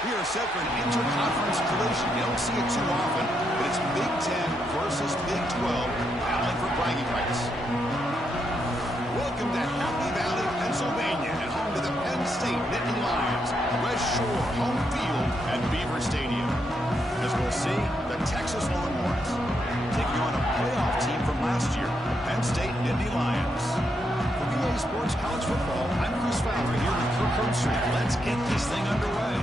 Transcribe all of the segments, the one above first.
We are set for an interconference collision. You don't see it too often, but it's Big Ten versus Big 12, battling for bragging rights. Welcome to Happy Valley, Pennsylvania, and home to the Penn State Nittany Lions. West Shore home field at Beaver Stadium. As we'll see, the Texas Longhorns taking on a playoff team from last year, the Penn State Nittany Lions. For VA Sports College Football, I'm Chris Fowler here with Kirk Herbstreit. Let's get this thing underway.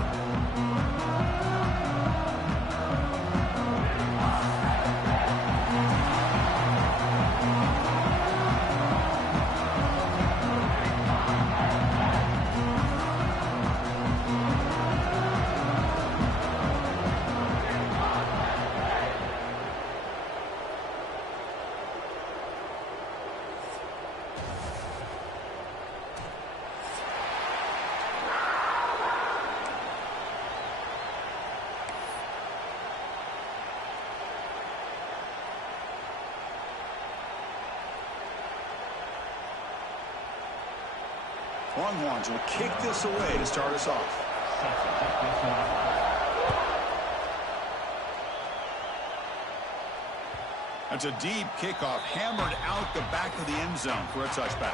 Longhorns will kick this away to start us off. That's a deep kickoff, hammered out the back of the end zone for a touchback.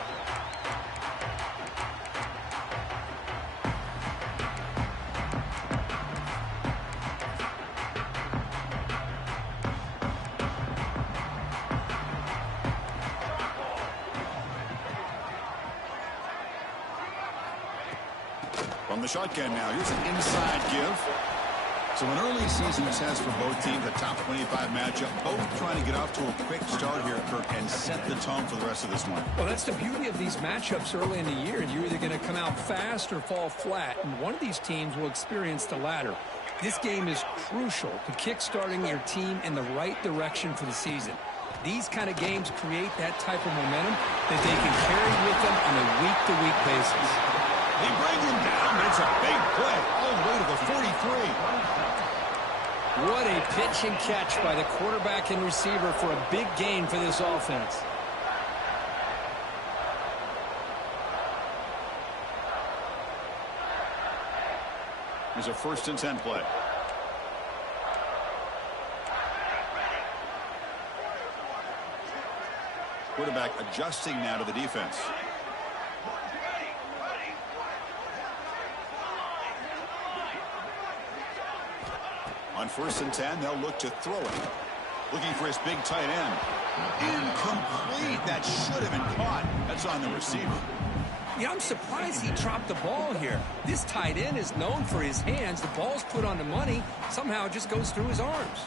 From the shotgun now, here's an inside give. So an early season success for both teams, a top 25 matchup, both trying to get off to a quick start here, Kirk, and set the tone for the rest of this one. Well, that's the beauty of these matchups early in the year. You're either going to come out fast or fall flat, and one of these teams will experience the latter. This game is crucial to kick-starting your team in the right direction for the season. These kind of games create that type of momentum that they can carry with them on a week-to-week basis. They bring him down, but it's a big play all the way to the 43. What a pitch and catch by the quarterback and receiver for a big gain for this offense. There's a 1st and 10 play. Quarterback adjusting now to the defense. On 1st and 10, they'll look to throw it. Looking for his big tight end. Incomplete. That should have been caught. That's on the receiver. Yeah, I'm surprised he dropped the ball here. This tight end is known for his hands. The ball's put on the money. Somehow it just goes through his arms.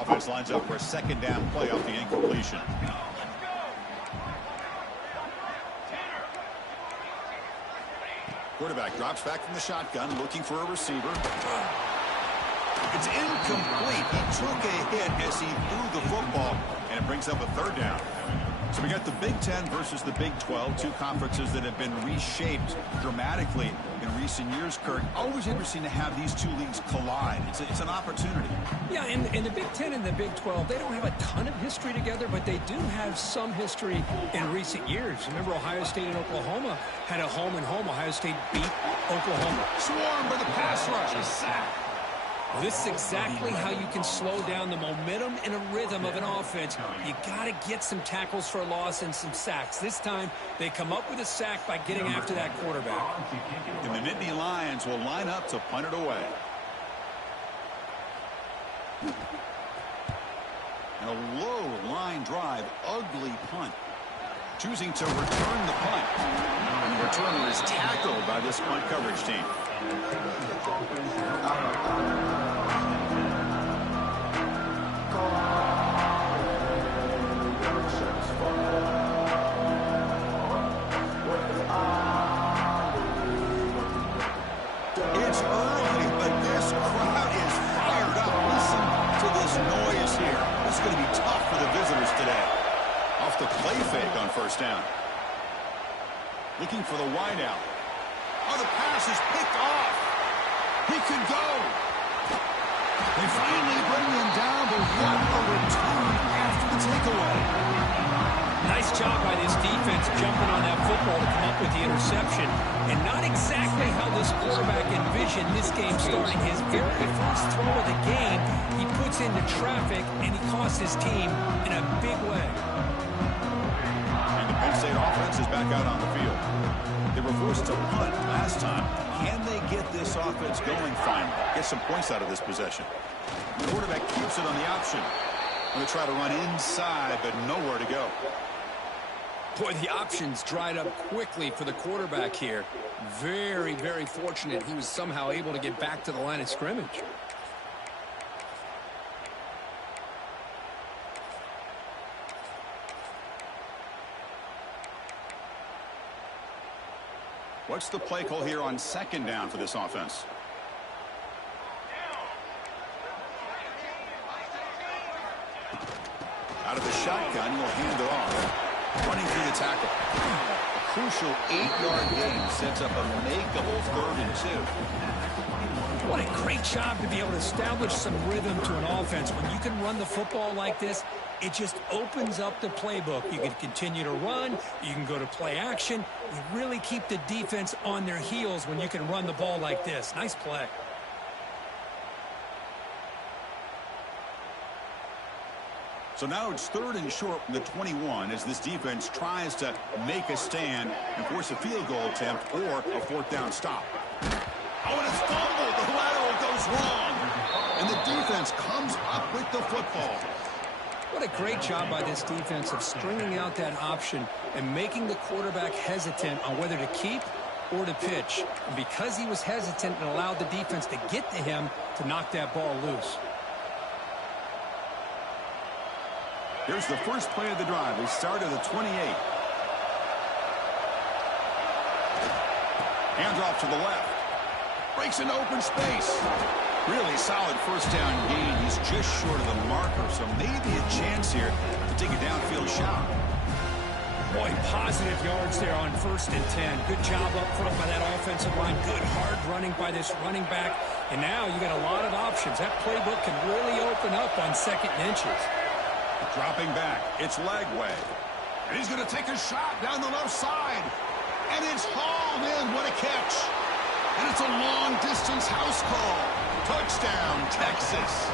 Offense lines up for a 2nd down play off the incompletion. Quarterback drops back from the shotgun, looking for a receiver. It's incomplete. He took a hit as he threw the football, and it brings up a 3rd down. So we got the Big Ten versus the Big 12, two conferences that have been reshaped dramatically in recent years, Kirk. Always interesting to have these two leagues collide. It's an opportunity. Yeah, and the Big Ten and the Big 12, they don't have a ton of history together, but they do have some history in recent years. Remember, Ohio State and Oklahoma had a home-and-home. Ohio State beat Oklahoma. Swarmed by the pass rush. A sack. This is exactly how you can slow down the momentum and a rhythm of an offense. You got to get some tackles for a loss and some sacks. This time, they come up with a sack by getting after that quarterback. And the Nittany Lions will line up to punt it away. And a low line drive, ugly punt. Choosing to return the punt. And the returner is tackled by this punt coverage team. It's early, but this crowd is fired up. Listen to this noise here. This is going to be tough for the visitors today. Off the play fake on 1st down. Looking for the wideout. Oh, the pass is picked off. He could go. They finally bring him down, but what a return after the takeaway. Nice job by this defense jumping on that football to come up with the interception. And not exactly how this quarterback envisioned this game starting. His very first throw of the game, he puts into traffic, and he costs his team in a big way. And the Penn State offense is back out on the field. They were forced to punt last time. Can they get this offense going finally? Get some points out of this possession. The quarterback keeps it on the option. Going to try to run inside, but nowhere to go. Boy, the options dried up quickly for the quarterback here. Very, very fortunate he was somehow able to get back to the line of scrimmage. What's the play call here on second down for this offense? Out of the shotgun, he'll hand it off. Running through the tackle. A crucial 8-yard gain sets up a makeable 3rd and 2. What a great job to be able to establish some rhythm to an offense. When you can run the football like this, it just opens up the playbook. You can continue to run. You can go to play action. You really keep the defense on their heels when you can run the ball like this. Nice play. So now it's 3rd and short from the 21 as this defense tries to make a stand and force a field goal attempt or a 4th down stop. Oh, and it's fumbled. The lateral goes wrong. And the defense comes up with the football. What a great job by this defense of stringing out that option and making the quarterback hesitant on whether to keep or to pitch. And because he was hesitant, it allowed the defense to get to him to knock that ball loose. Here's the first play of the drive. They start at the 28. Hands off to the left. Breaks into open space. Really solid first down gain. He's just short of the marker, so maybe a chance here to take a downfield shot. Boy, positive yards there on 1st and 10. Good job up front by that offensive line. Good hard running by this running back. And now you got a lot of options. That playbook can really open up on 2nd and inches. Dropping back, it's Lagway. And he's going to take a shot down the left side. And it's hauled in. What a catch. And it's a long-distance house call. Touchdown, Texas.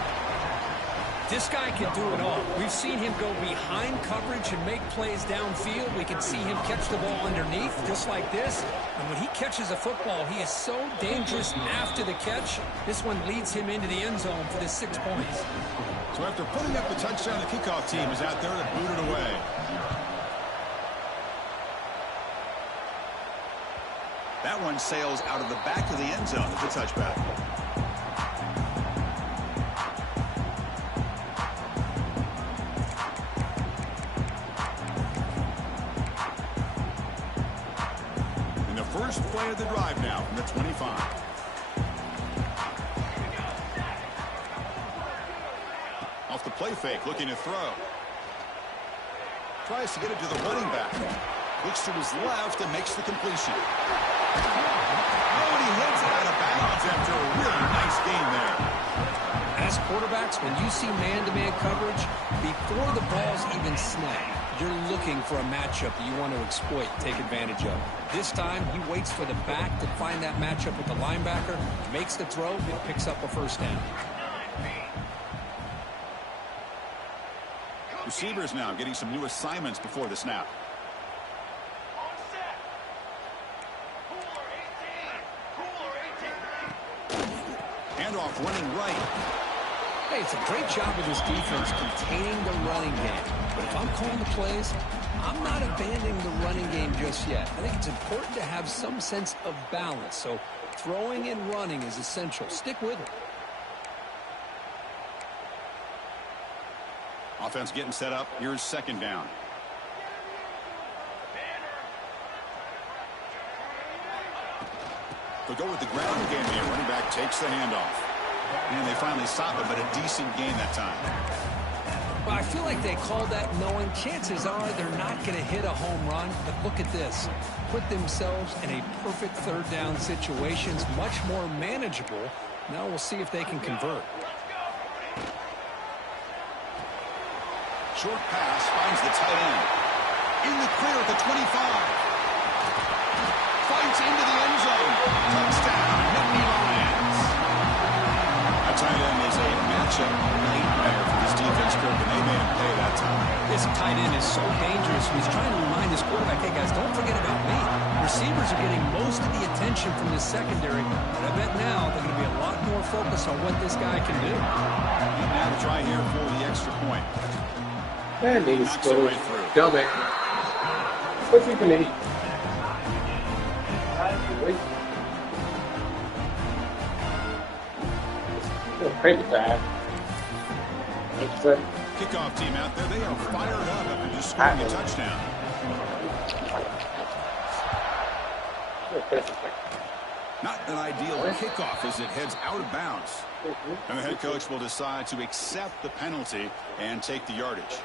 This guy can do it all. We've seen him go behind coverage and make plays downfield. We can see him catch the ball underneath, just like this. And when he catches a football, he is so dangerous after the catch. This one leads him into the end zone for the 6 points. So after putting up the touchdown, the kickoff team is out there to boot it away. That one sails out of the back of the end zone as a touchback. And the first play of the drive now from the 25. Off the play fake, looking to throw. Tries to get it to the running back. Looks to his left and makes the completion. Oh, and he hits it out of bounds after a really nice game there. As quarterbacks, when you see man-to-man coverage, before the ball's even snapped, you're looking for a matchup that you want to exploit, take advantage of. This time, he waits for the back to find that matchup with the linebacker, makes the throw, and picks up a 1st down. Receivers now getting some new assignments before the snap. Handoff running right. Hey, it's a great job of this defense containing the running game. But if I'm calling the plays, I'm not abandoning the running game just yet. I think it's important to have some sense of balance. So throwing and running is essential. Stick with it. Offense getting set up. Here's 2nd down. They'll go with the ground game here. Running back takes the handoff. And they finally stop it, but a decent gain that time. Well, I feel like they called that knowing chances are they're not going to hit a home run. But look at this. Put themselves in a perfect 3rd down situation. It's much more manageable. Now we'll see if they can convert. Short pass finds the tight end. In the clear at the 25. Fights into the end zone. Touchdown, Nittany Lions. That tight end is a matchup nightmare for this defense, Kirk, and they made him pay that time. This tight end is so dangerous. He's trying to remind his quarterback, hey, guys, don't forget about me. Receivers are getting most of the attention from this secondary, but I bet now they're going to be a lot more focused on what this guy can do. And now to try here for the extra point. And he's Knocks it right through. dumb it. What's he gonna eat? Crazy bad. Kickoff team out there, they are fired up after just scoring a touchdown. Not an ideal kickoff as it heads out of bounds. And the head coach will decide to accept the penalty and take the yardage.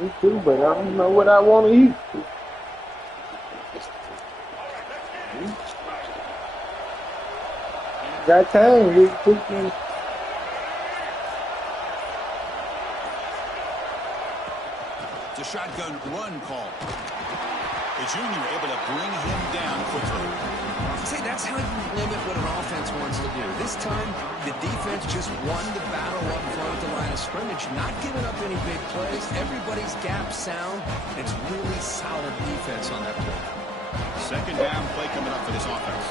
Me too, but I don't know what I want to eat. Got time, we cooking. It's a shotgun run call. The junior able to bring him down quickly. See, that's how you limit what an offense wants to do. This time, the defense just won the battle up front at the line of scrimmage, not giving up any big plays. Everybody's gap sound. It's really solid defense on that play. Second down play coming up for this offense.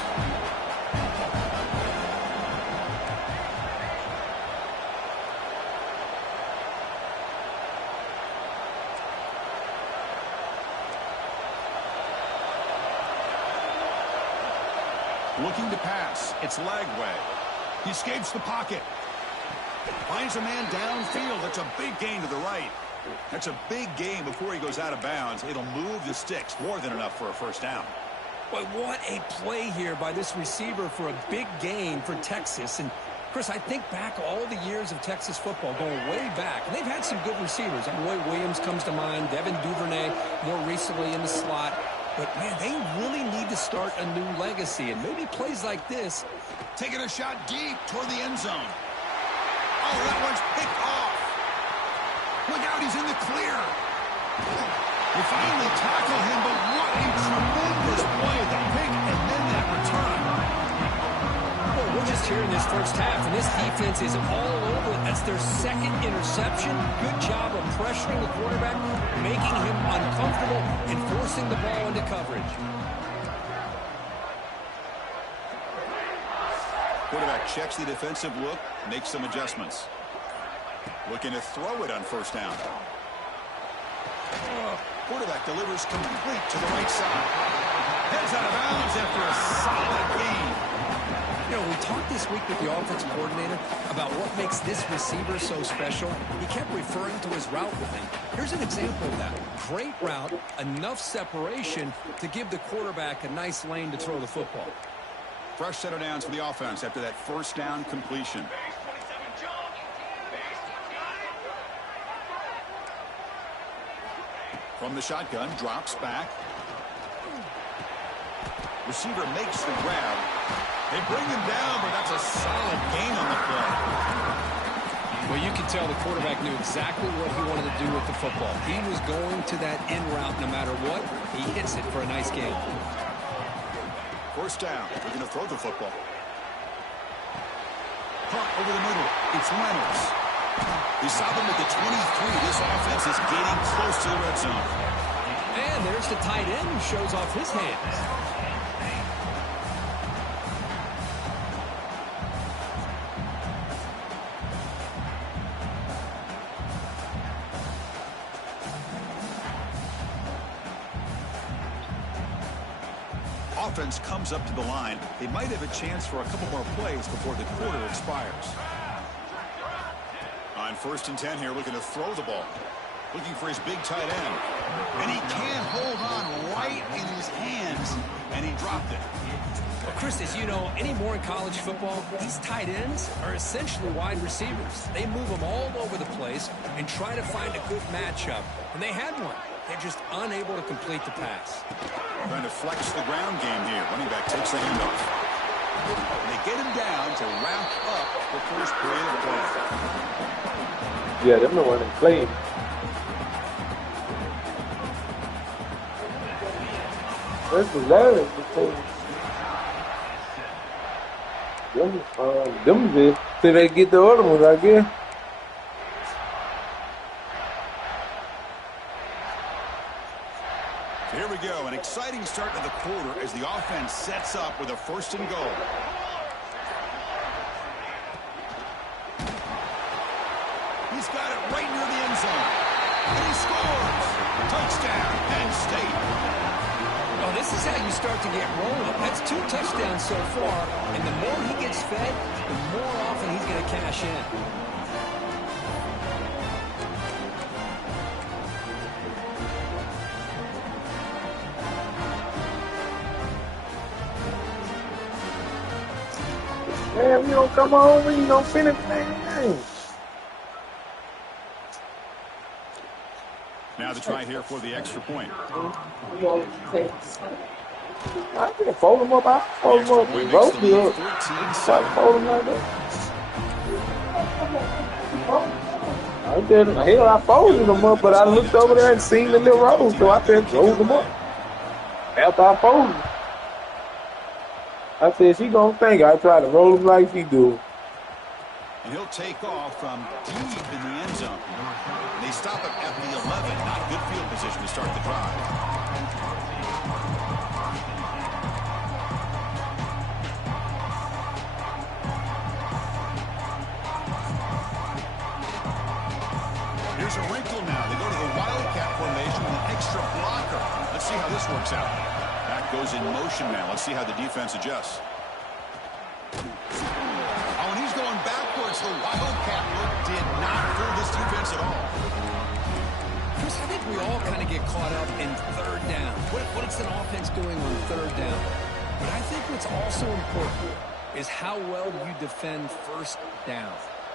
Looking to pass. It's Lagway. He escapes the pocket. Finds a man downfield. That's a big gain to the right. That's a big gain before he goes out of bounds. It'll move the sticks. More than enough for a first down. Boy, what a play here by this receiver for a big gain for Texas. And, Chris, I think back all the years of Texas football, going way back, and they've had some good receivers. Roy Williams comes to mind, Devin Duvernay more recently in the slot. But, man, they really need to start a new legacy. And maybe plays like this. Taking a shot deep toward the end zone. Oh, that one's picked off. Look out, he's in the clear. You finally tackle him, but what a tremendous play. The pick and then that return. Well, we're just here in this first half, and this defense is all over it. That's their second interception. Good job of pressuring the quarterback, making him uncomfortable, and forcing the ball into coverage. Quarterback checks the defensive look, makes some adjustments. Looking to throw it on first down. Quarterback delivers complete to the right side. Heads out of bounds after a solid gain. You know, we talked this week with the offensive coordinator about what makes this receiver so special. He kept referring to his route running. Here's an example of that. Great route, enough separation to give the quarterback a nice lane to throw the football. Fresh set of downs for the offense after that first down completion. From the shotgun, drops back. Receiver makes the grab. They bring him down, but that's a solid gain on the play. Well, you can tell the quarterback knew exactly what he wanted to do with the football. He was going to that in route no matter what. He hits it for a nice gain. First down. They're going to throw the football. Punt over the middle. It's Reynolds. He saw them at the 23. This offense is getting close to the red zone. And there's the tight end who shows off his hands. Offense comes up to the line. They might have a chance for a couple more plays before the quarter expires. On 1st and 10 here, looking to throw the ball. Looking for his big tight end. And he can't hold on right in his hands, and he dropped it. Well, Chris, as you know, anymore in college football, these tight ends are essentially wide receivers. They move them all over the place and try to find a good matchup. And they had one. They're just unable to complete the pass. Trying to flex the ground game here. Running back takes the handoff. They get him down to wrap up the first period of play. Yeah, them the one that playing. That's the last thing. Them just till they get the other ones, I guess. Here we go, an exciting start to the quarter as the offense sets up with a 1st and goal. He's got it right near the end zone. And he scores! Touchdown, Penn State. Well, this is how you start to get rolling. That's 2 touchdowns so far, and the more he gets fed, the more often he's going to cash in. Damn, you don't come home and you don't finish the damn game. Now the try here for the extra point. I can fold them up. I fold them up. Roast me up. Start folding like that. I did. Hell, I folded them up, but I looked over there and seen the little rolls, so I said, roll them up. After I folded them. I said, she gonna think I try to roll them like she do. And he'll take off from deep in the end zone. And they stop him at the 11. Not good field position to start the drive. Here's a wrinkle now. They go to the Wildcat formation with an extra blocker. Let's see how this works out. That goes in motion now. Let's see how the defense adjusts. Oh, and he's going backwards. The Wildcat look did not fool this defense at all. Chris, I think we all kind of get caught up in 3rd down. What is an offense doing on 3rd down? But I think what's also important is how well you defend 1st down.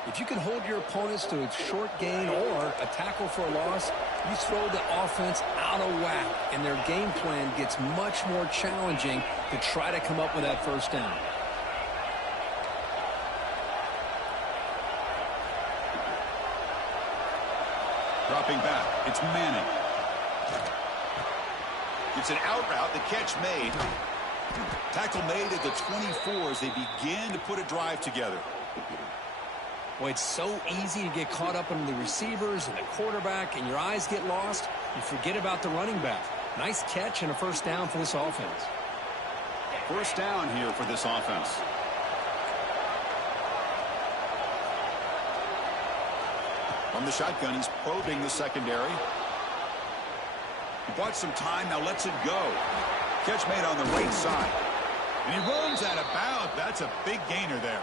If you can hold your opponents to a short gain or a tackle for a loss, you throw the offense out of whack, and their game plan gets much more challenging to try to come up with that 1st down. Dropping back, it's Manning. It's an out route, the catch made. Tackle made at the 24 as they begin to put a drive together. Well, it's so easy to get caught up in the receivers and the quarterback, and your eyes get lost. You forget about the running back. Nice catch and a 1st down for this offense. 1st down here for this offense. From the shotgun, he's probing the secondary. He bought some time, now lets it go. Catch made on the right side. And he runs out of bounds. That's a big gainer there.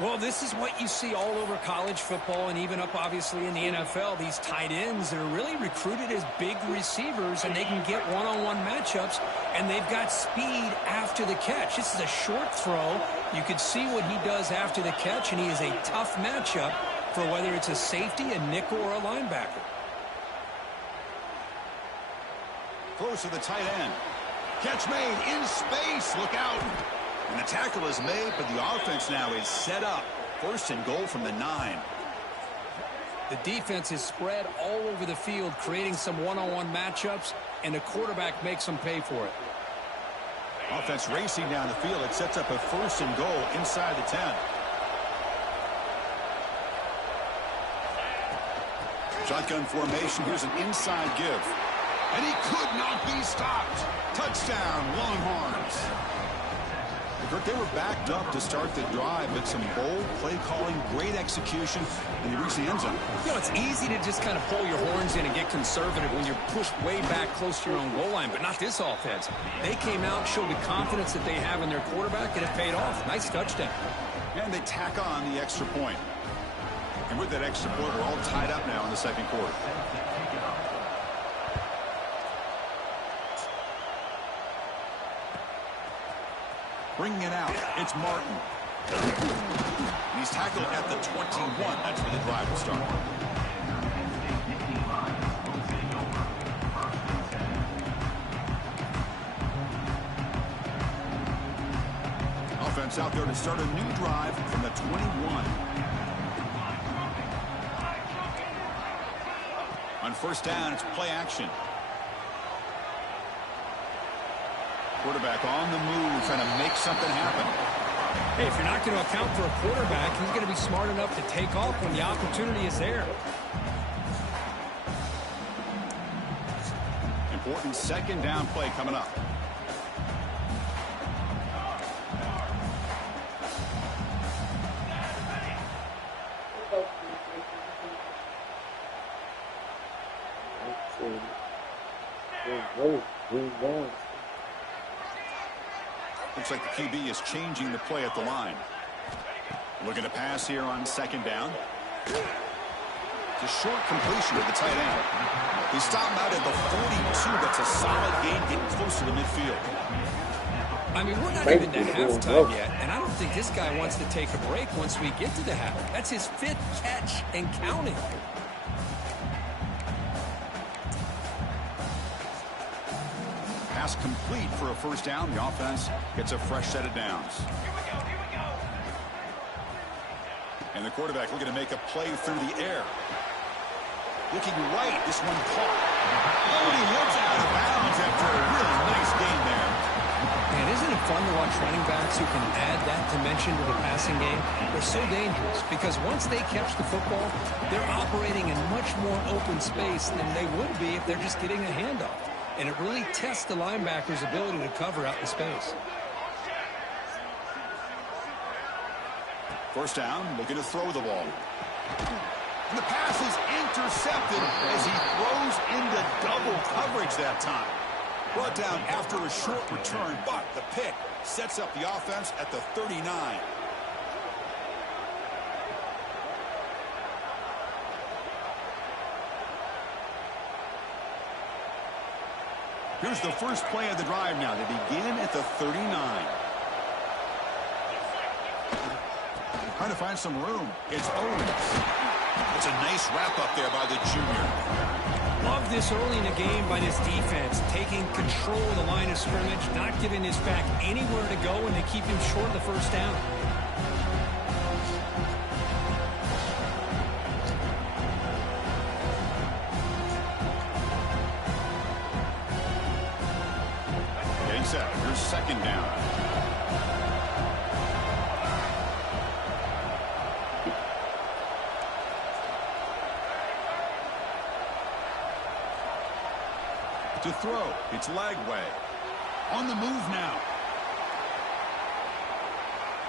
Well, this is what you see all over college football and even up, obviously, in the NFL. These tight ends that are really recruited as big receivers, and they can get one-on-one matchups, and they've got speed after the catch. This is a short throw. You can see what he does after the catch, and he is a tough matchup for whether it's a safety, a nickel, or a linebacker. Close to the tight end. Catch made in space. Look out. And the tackle is made, but the offense now is set up. 1st and goal from the 9. The defense is spread all over the field, creating some one-on-one matchups, and the quarterback makes them pay for it. Offense racing down the field. It sets up a 1st and goal inside the 10. Shotgun formation. Here's an inside give. And he could not be stopped. Touchdown, Longhorns. Kirk, they were backed up to start the drive, but some bold play calling, great execution, and they reached the end zone. You know, it's easy to just kind of pull your horns in and get conservative when you're pushed way back close to your own goal line, but not this offense. They came out, showed the confidence that they have in their quarterback, and it paid off. Nice touchdown. And they tack on the extra point. And with that extra point, we're all tied up now in the 2nd quarter. Bringing it out, it's Martin. And he's tackled at the 21. That's where the drive will start. offense out there to start a new drive from the 21. On first down, it's play action. Quarterback on the move, trying to make something happen. Hey, if you're not going to account for a quarterback, he's going to be smart enough to take off when the opportunity is there. Important second down play coming up. Looks like the QB is changing the play at the line. Looking to pass here on second down. It's a short completion to the tight end. He stopped him out at the 42. That's a solid gain, getting closer to midfield. I mean, we're not even to halftime yet, and I don't think this guy wants to take a break once we get to the half. That's his 5th catch and counting. Pass complete for a first down. The offense gets a fresh set of downs. And the quarterback looking to make a play through the air. Looking right, this one caught. Oh, and he heads out of bounds after a really nice gain there. Man, isn't it fun to watch running backs who can add that dimension to the passing game? They're so dangerous because once they catch the football, they're operating in much more open space than they would be if they're just getting a handoff. And it really tests the linebacker's ability to cover out in space. First down, looking to throw the ball. And the pass is intercepted as he throws into double coverage that time. Brought down after a short return, but the pick sets up the offense at the 39. Here's the first play of the drive now. They begin at the 39. Trying to find some room. It's Owens. It's a nice wrap-up there by the junior. Love this early in the game by this defense, taking control of the line of scrimmage, not giving his back anywhere to go, and they keep him short of the first down. Getting set. Here's second down. To throw, it's Lagway. On the move now.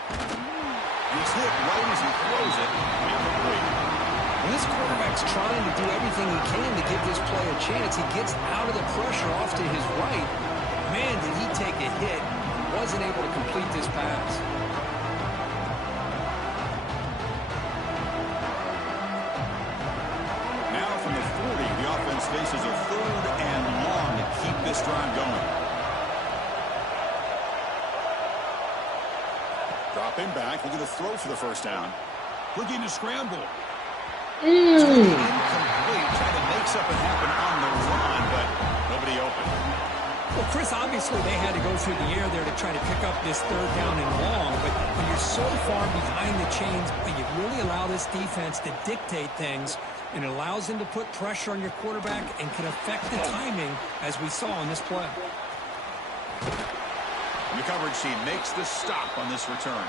He's hit right as he throws it. When this quarterback's trying to do everything he can to give this play a chance, he gets out of the pressure off to his right. Man, did he take a hit. Wasn't able to complete this pass. Now from the 40, the offense faces a third and long to keep this drive going. Dropping back, looking to throw for the first down. Looking to scramble. Incomplete, trying to make something happen on the run, but nobody open. Well, Chris, obviously they had to go through the air there to try to pick up this third down and long, but when you're so far behind the chains, you really allow this defense to dictate things, and it allows them to put pressure on your quarterback and can affect the timing, as we saw in this play. The coverage team makes the stop on this return.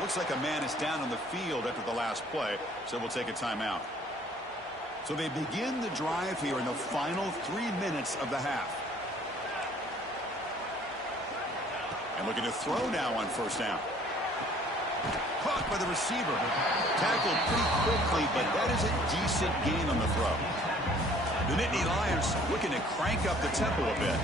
Looks like a man is down on the field after the last play, so we'll take a timeout. So they begin the drive here in the final 3 minutes of the half. And looking to throw now on first down. Caught by the receiver. Tackled pretty quickly, but that is a decent gain on the throw. The Nittany Lions looking to crank up the tempo a bit.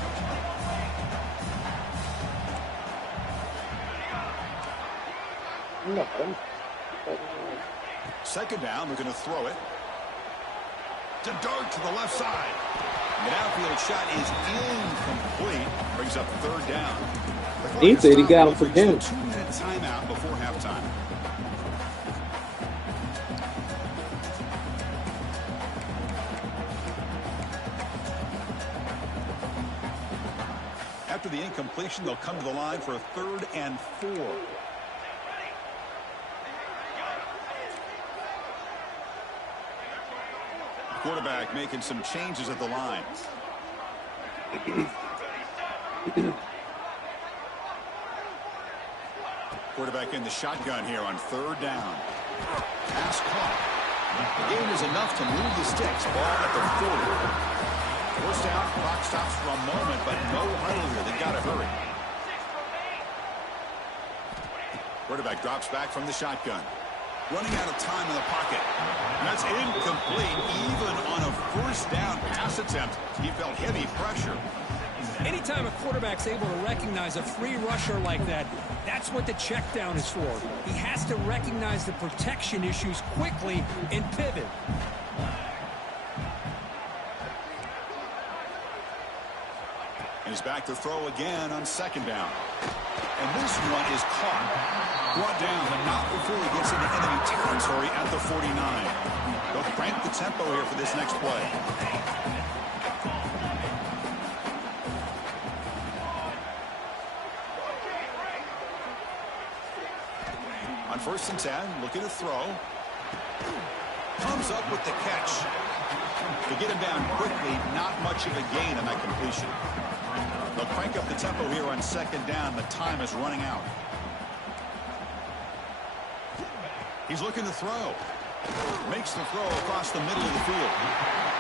Second down, looking to throw it. To dart to the left side. The downfield shot is incomplete. Brings up third down. He said he got him for dinner. 2-minute timeout before halftime. At after the incompletion, they'll come to the line for a 3rd and 4. Quarterback making some changes at the line. Quarterback in the shotgun here on 3rd down. Pass caught. The gain is enough to move the sticks. Ball at the 40. First down, clock stops for a moment, but no huddle here. They've got to hurry. Quarterback drops back from the shotgun. Running out of time in the pocket. And that's incomplete. Even on a first down pass attempt, he felt heavy pressure. Anytime a quarterback's able to recognize a free rusher like that, that's what the check down is for. He has to recognize the protection issues quickly and pivot. He's back to throw again on 2nd down. And this one is caught. Brought down, but not before he gets into enemy territory at the 49. They'll crank the tempo here for this next play. On 1st and 10, looking to throw. Comes up with the catch. To get him down quickly, not much of a gain on that completion. They'll crank up the tempo here on 2nd down. The time is running out. He's looking to throw. Makes the throw across the middle of the field.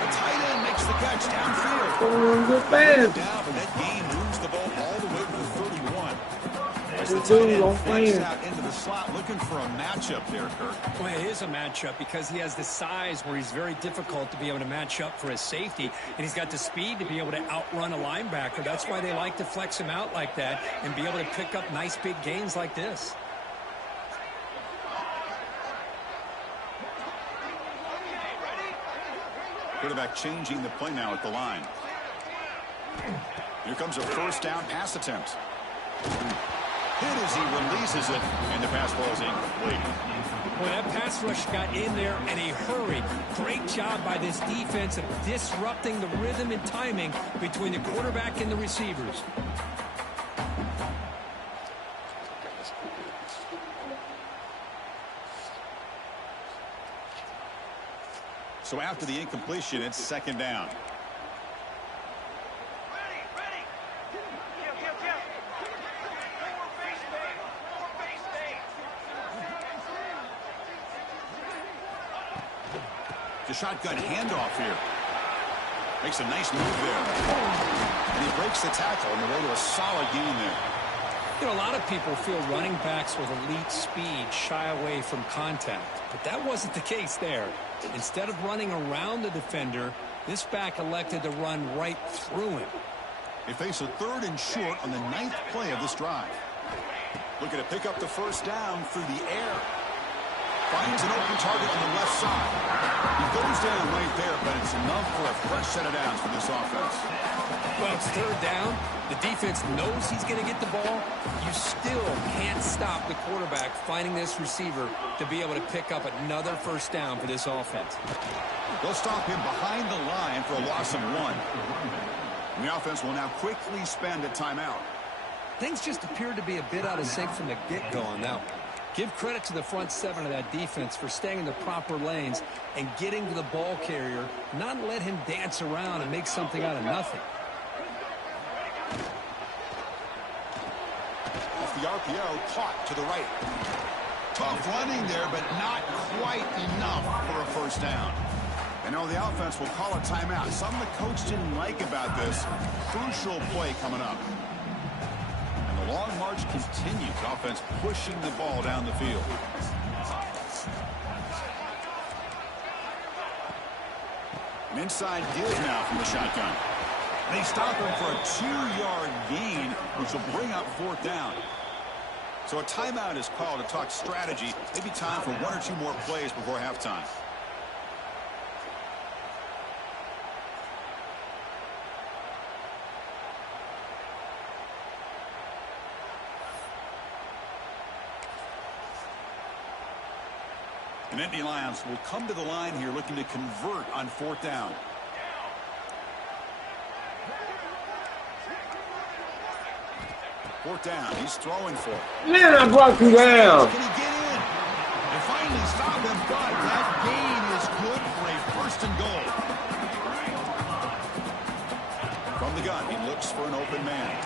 The tight end makes the catch downfield. Good pass. Down, but that gain moves the ball all the way to the 31. As the Good tight dude, end don't flex play. out into the slot, looking for a matchup there, Kirk. Well, it is a matchup because he has the size where he's very difficult to be able to match up for his safety, and he's got the speed to be able to outrun a linebacker. That's why they like to flex him out like that and be able to pick up nice big gains like this. Quarterback changing the play now at the line. Here comes a 1st down pass attempt. Hit as he releases it, and the pass ball is incomplete. Boy, that pass rush got in there in a hurry. Great job by this defense of disrupting the rhythm and timing between the quarterback and the receivers. So after the incompletion, it's 2nd down. The shotgun handoff here. Makes a nice move there. And he breaks the tackle on the way to a solid gain there. You know, a lot of people feel running backs with elite speed shy away from contact, but that wasn't the case there. Instead of running around the defender, this back elected to run right through him. They face a 3rd and short on the 9th play of this drive. Looking to pick up the 1st down through the air. Finds an open target on the left side. He goes down right there, but it's enough for a fresh set of downs for this offense. Well, it's 3rd down. The defense knows he's going to get the ball. You still can't stop the quarterback finding this receiver to be able to pick up another 1st down for this offense. They'll stop him behind the line for a loss of 1. And the offense will now quickly spend a timeout. Things just appeared to be a bit out of sync from the get-go on that one. Give credit to the front 7 of that defense for staying in the proper lanes and getting to the ball carrier, not let him dance around and make something out of nothing. Off the RPO, caught to the right. Tough running there, but not quite enough for a 1st down. And now the offense will call a timeout. Something the coach didn't like about this. Crucial play coming up. And the long march continues. Offense pushing the ball down the field. An inside give now from the shotgun. They stop him for a 2-yard gain, which will bring up 4th down. So a timeout is called to talk strategy. Maybe time for 1 or 2 more plays before halftime. And Nittany Lions will come to the line here looking to convert on 4th down. Fourth down. He's throwing for it. Man, I brought you down. Can he get in? They finally stop him, but that gain is good for a first and goal. From the gun, he looks for an open man.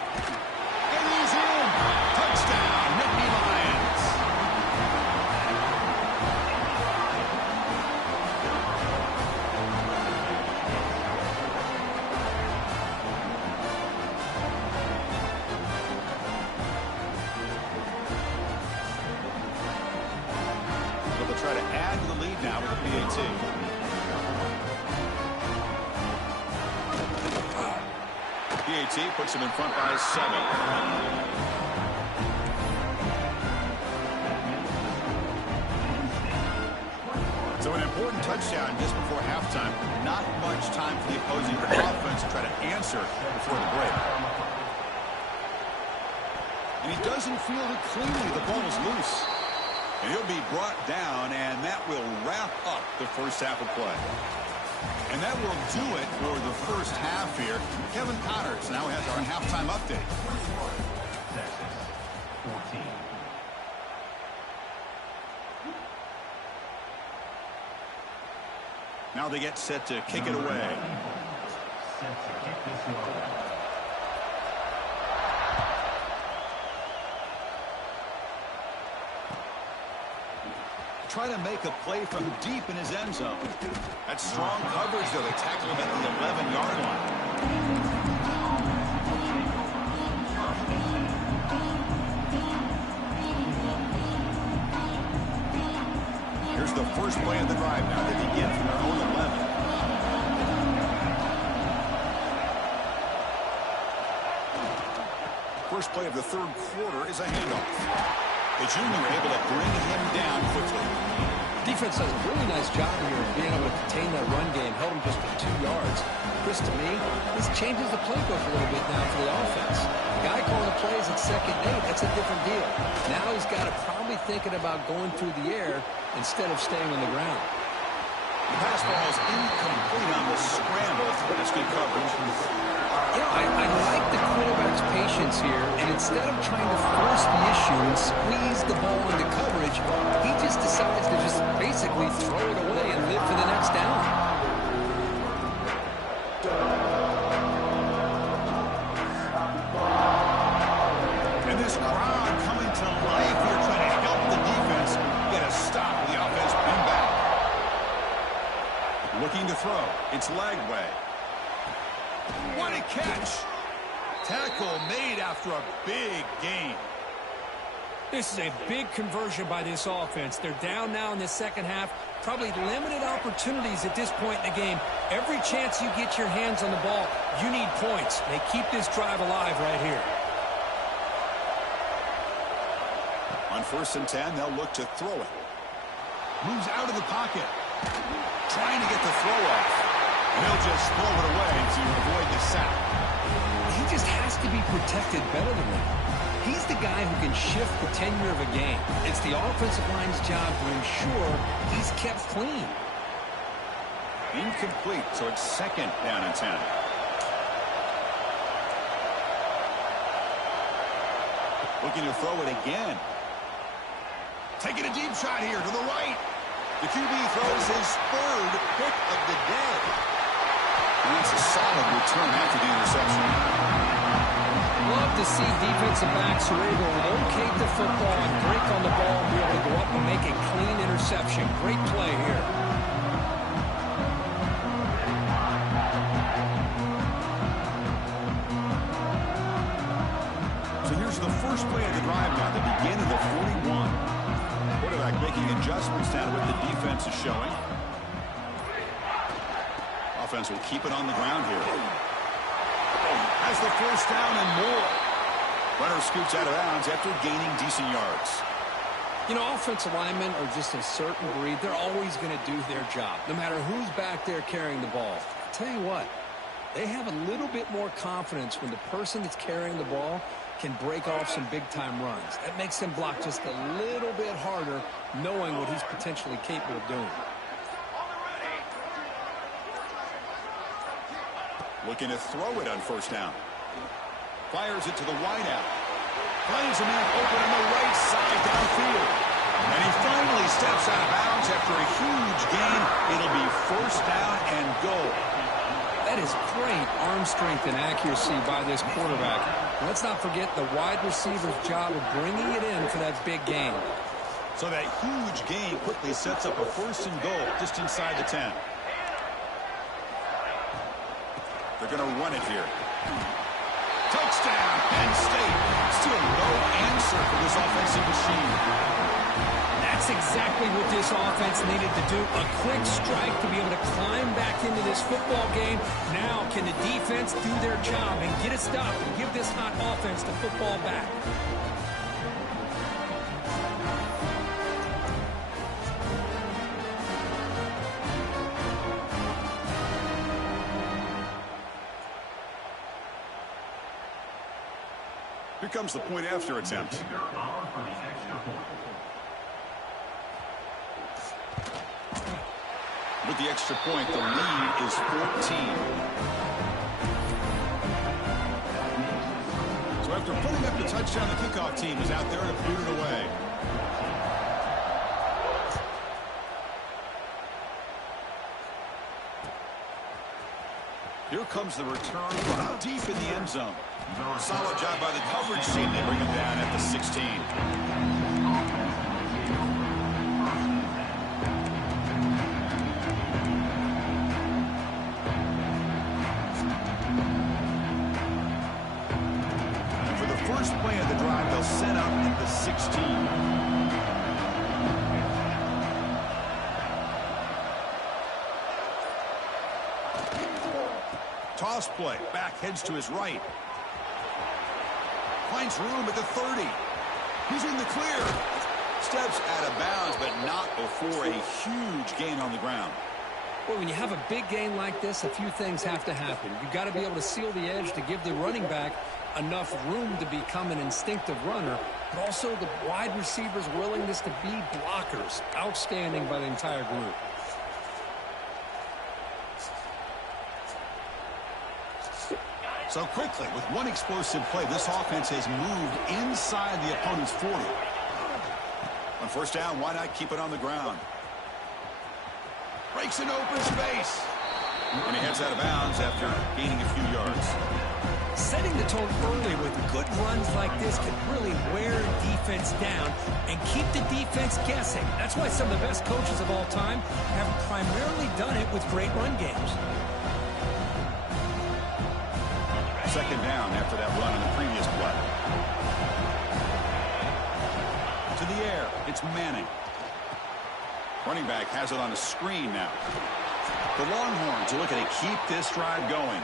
And he's in. Touchdown, Nittany Lions. So they'll try to add to the lead now with a PAT. PAT puts him in front by 7. So an important touchdown just before halftime. Not much time for the opposing offense to try to answer before the break. And he doesn't field it cleanly. The ball is loose. And he'll be brought down, and that will wrap up the first half of play. And that will do it for the first half here. Kevin Connors now has our halftime update. Now they get set to kick it away. Try to make a play from deep in his end zone. That's strong coverage, though. They tackle him at the 11-yard line. Here's the first play of the drive now. They begin from their own 11. First play of the third quarter is a handoff. The junior able to bring him down quickly. Defense does a really nice job here of being able to contain that run game. Held him just to 2 yards. Chris, to me, this changes the playbook a little bit now for the offense. The guy calling the plays at 2nd and 8, that's a different deal. Now he's got to probably thinking about going through the air instead of staying on the ground. The pass ball is incomplete on the scramble. That's good coverage. You know, I like the quarterback's patience here, and instead of trying to force the issue and squeeze the ball into coverage, he just decides to just basically throw it away and live for the next down. And this crowd coming to life here, trying to help the defense get a stop. The offense bring back. Looking to throw. It's Lagway. What a catch. Tackle made after a big gain. This is a big conversion by this offense. They're down now in the second half. Probably limited opportunities at this point in the game. Every chance you get your hands on the ball, you need points. They keep this drive alive right here. On 1st and 10, they'll look to throw it. Moves out of the pocket. Trying to get the throw off. And he'll just throw it away to avoid the sack. He just has to be protected better than that. He's the guy who can shift the tenure of a game. It's the offensive line's job to ensure he's kept clean. Incomplete, so it's 2nd down and 10. Looking to throw it again. Taking a deep shot here to the right. The QB throws his 3rd pick of the day. And that's a solid return after the interception. Love to see defensive backs who are able to locate the football and break on the ball and be able to go up and make a clean interception. Great play here. So here's the first play of the drive now, the beginning of the 41. Quarterback making adjustments down to what the defense is showing. Offense will keep it on the ground here. Has the first down and more. Runner scoots out of bounds after gaining decent yards. You know, offensive linemen are just a certain breed. They're always going to do their job, no matter who's back there carrying the ball. I'll tell you what, they have a little bit more confidence when the person that's carrying the ball can break off some big-time runs. That makes them block just a little bit harder, knowing what he's potentially capable of doing. Looking to throw it on 1st down. Fires it to the wideout. Finds a man open on the right side downfield. And he finally steps out of bounds after a huge gain. It'll be first down and goal. That is great arm strength and accuracy by this quarterback. And let's not forget the wide receiver's job of bringing it in for that big gain. So that huge gain quickly sets up a first and goal just inside the 10. They're going to run it here. Touchdown, Penn State. Still no answer for this offensive machine. That's exactly what this offense needed to do. A quick strike to be able to climb back into this football game. Now can the defense do their job and get a stop and give this hot offense the football back? Here comes the point after attempt. With the extra point, the lead is 14. So after putting up the touchdown, the kickoff team is out there to boot it away. Here comes the return from deep in the end zone. Solid job by the coverage team. They bring him down at the 16. And for the first play of the drive, they'll set up at the 16. Toss play. Back heads to his right. Finds room at the 30. He's in the clear. Steps out of bounds, but not before a huge gain on the ground. Well, when you have a big game like this, a few things have to happen. You've got to be able to seal the edge to give the running back enough room to become an instinctive runner, but also the wide receivers' willingness to be blockers. Outstanding by the entire group. So quickly, with one explosive play, this offense has moved inside the opponent's 40. On first down, why not keep it on the ground? Breaks an open space. And he heads out of bounds after gaining a few yards. Setting the tone early with good runs like this can really wear defense down and keep the defense guessing. That's why some of the best coaches of all time have primarily done it with great run games. Second down after that run on the previous play. To the air, it's Manning. Running back has it on a screen now. The Longhorns are looking to keep this drive going.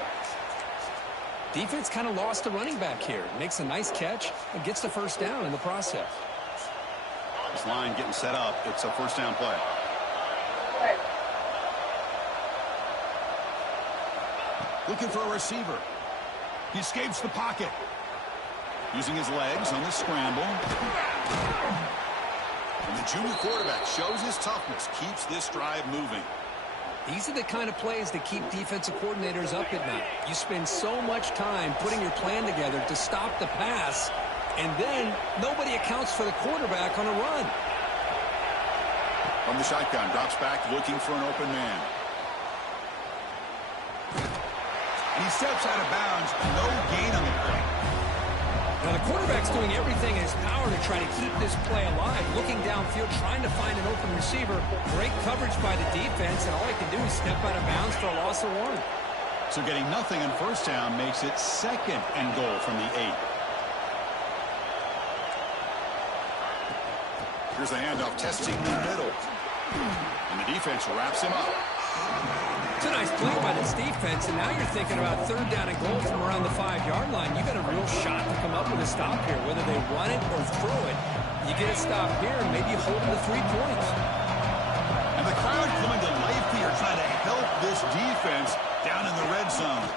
Defense kind of lost the running back here. Makes a nice catch and gets the first down in the process. This line getting set up. It's a first down play. Looking for a receiver. He escapes the pocket. Using his legs on the scramble. And the junior quarterback shows his toughness, keeps this drive moving. These are the kind of plays that keep defensive coordinators up at night. You spend so much time putting your plan together to stop the pass, and then nobody accounts for the quarterback on a run. From the shotgun, drops back looking for an open man. And he steps out of bounds, no gain on the play. Now the quarterback's doing everything in his power to try to keep this play alive, looking downfield, trying to find an open receiver. Great coverage by the defense, and all he can do is step out of bounds for a loss of 1. So getting nothing on first down makes it second and goal from the 8. Here's the handoff, testing the middle. And the defense wraps him up. It's a nice play by this defense, and now you're thinking about third down and goal from around the 5-yard line. You got a real shot to come up with a stop here, whether they run it or throw it. You get a stop here, and maybe you hold them to 3 points. And the crowd coming to life here, trying to help this defense down in the red zone.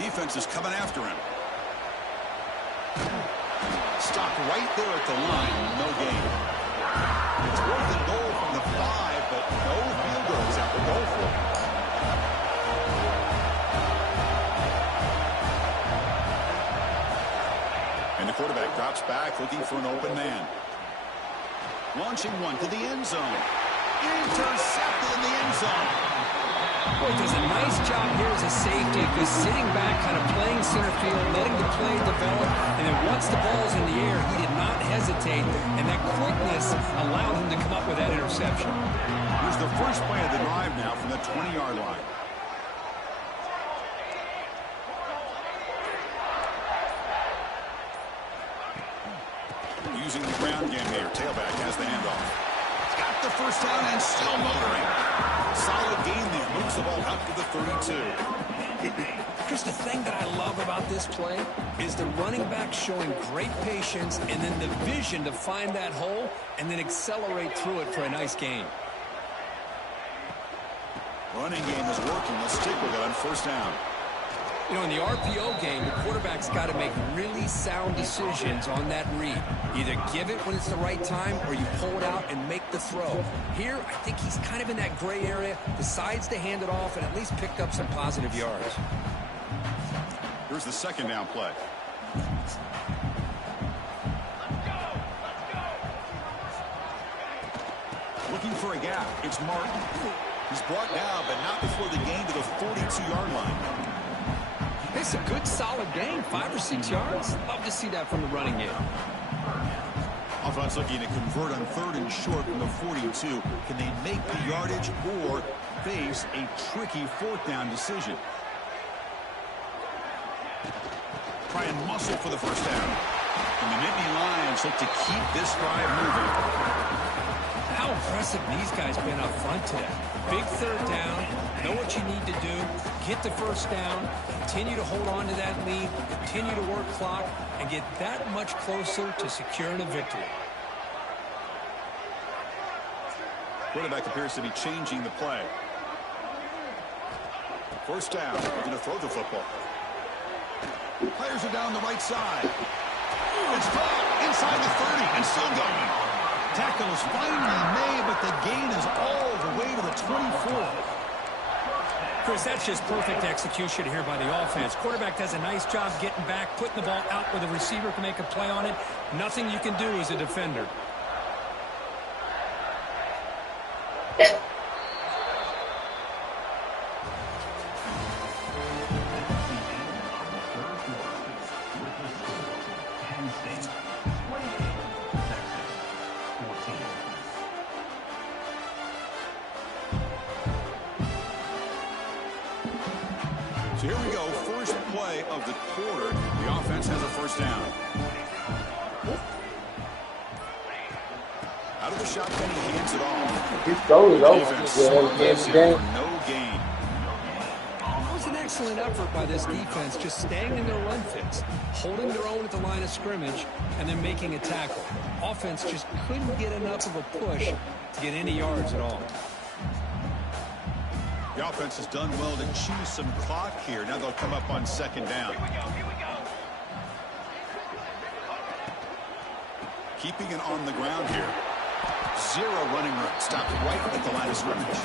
Defense is coming after him. Stopped right there at the line, no gain. It's worth a goal from the 5, but no field goals out the goal for him. And drops back looking for an open man. Launching one to the end zone. Intercepted in the end zone. Boy, does a nice job here as a safety of just sitting back, kind of playing center field, letting the play develop, and then once the ball's in the air, he did not hesitate, and that quickness allowed him to come up with that interception. Here's the first play of the drive now from the 20-yard line. Using the ground game here. Tailback has the handoff. Got the first down and still motoring. Solid gain there. Moves the ball out to the 32. Here's the thing that I love about this play is the running back showing great patience and then the vision to find that hole and then accelerate through it for a nice gain. Running game is working. Let's stick with it on first down. You know, in the RPO game, the quarterback's got to make really sound decisions on that read. Either give it when it's the right time or you pull it out and make the throw. Here, I think he's kind of in that gray area, decides to hand it off and at least picked up some positive yards. Here's the second down play. Looking for a gap. It's Martin. He's brought down, but not before the gain to the 42-yard line. It's a good, solid gain, 5 or 6 yards. Love to see that from the running game. Offense looking to convert on third and short from the 42. Can they make the yardage or face a tricky fourth down decision? Try and muscle for the first down. And the Nittany Lions look to keep this drive moving. How impressive these guys been up front today. Big third down, know what you need to do, get the first down, continue to hold on to that lead, continue to work clock, and get that much closer to securing a victory. Quarterback appears to be changing the play. First down, looking to throw the football. Players are down the right side. It's caught inside the 30 and still going. Tackle is finally made, but the gain is all the way to the 24. Chris, that's just perfect execution here by the offense. Quarterback does a nice job getting back, putting the ball out where the receiver can make a play on it. Nothing you can do as a defender. So here we go, first play of the quarter. The offense has a first down. Out of the shotgun, he hands it off. His goal is over. No gain. It was an excellent effort by this defense, just staying in their run fits, holding their own at the line of scrimmage, and then making a tackle. Offense just couldn't get enough of a push to get any yards at all. The offense has done well to chew some clock here. Now they'll come up on second down. Keeping it on the ground here. Zero running room. Stopped right at the line of scrimmage.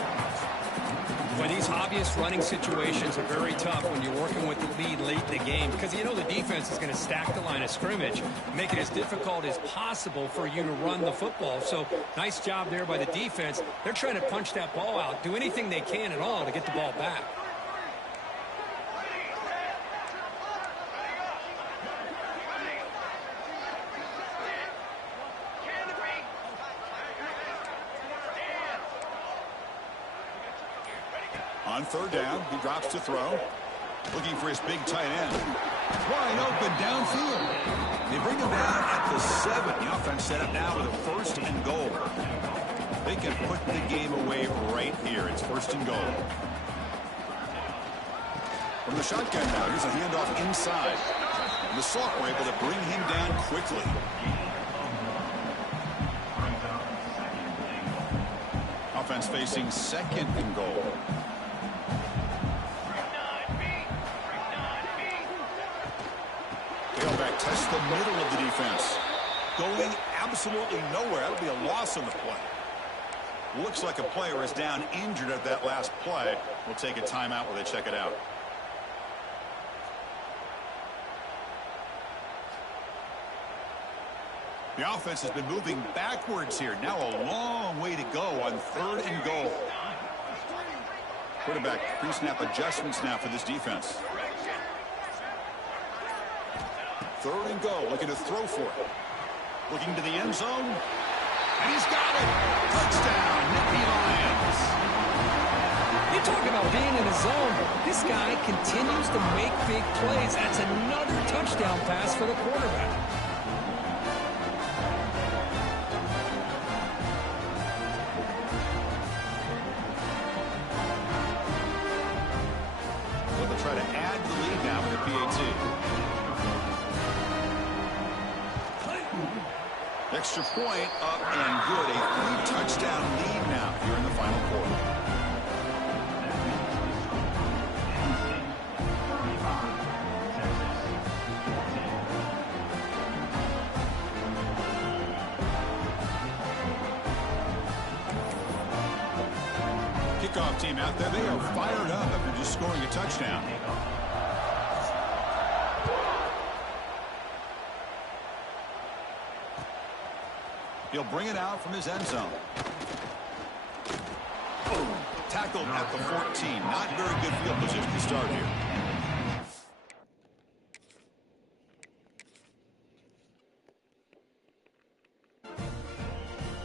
Well, these obvious running situations are very tough when you're working with the lead late in the game because you know the defense is going to stack the line of scrimmage, make it as difficult as possible for you to run the football. So nice job there by the defense. They're trying to punch that ball out, do anything they can at all to get the ball back. On third down, he drops to throw. Looking for his big tight end. Wide open downfield. They bring him down at the 7. The offense set up now with a first and goal. They can put the game away right here. It's first and goal. From the shotgun now, here's a handoff inside. And the Sauk were able to bring him down quickly. Offense facing second and goal. Tailback tests the middle of the defense. Going absolutely nowhere. That'll be a loss on the play. Looks like a player is down injured at that last play. We'll take a timeout while they check it out. The offense has been moving backwards here. Now a long way to go on 3rd and goal. Quarterback pre-snap adjustments now for this defense. 3rd and goal, looking to throw for it. Looking to the end zone. And he's got it. Touchdown, Nittany Lions. You talk about being in the zone. This guy continues to make big plays. That's another touchdown pass for the quarterback. So they'll try to add the lead now with the PAT. Extra point up and good. A 3-touchdown lead now here in the final quarter. Kickoff team out there. They are fired up after just scoring a touchdown. He'll bring it out from his end zone. Tackled at the 14. Not very good field position to start here.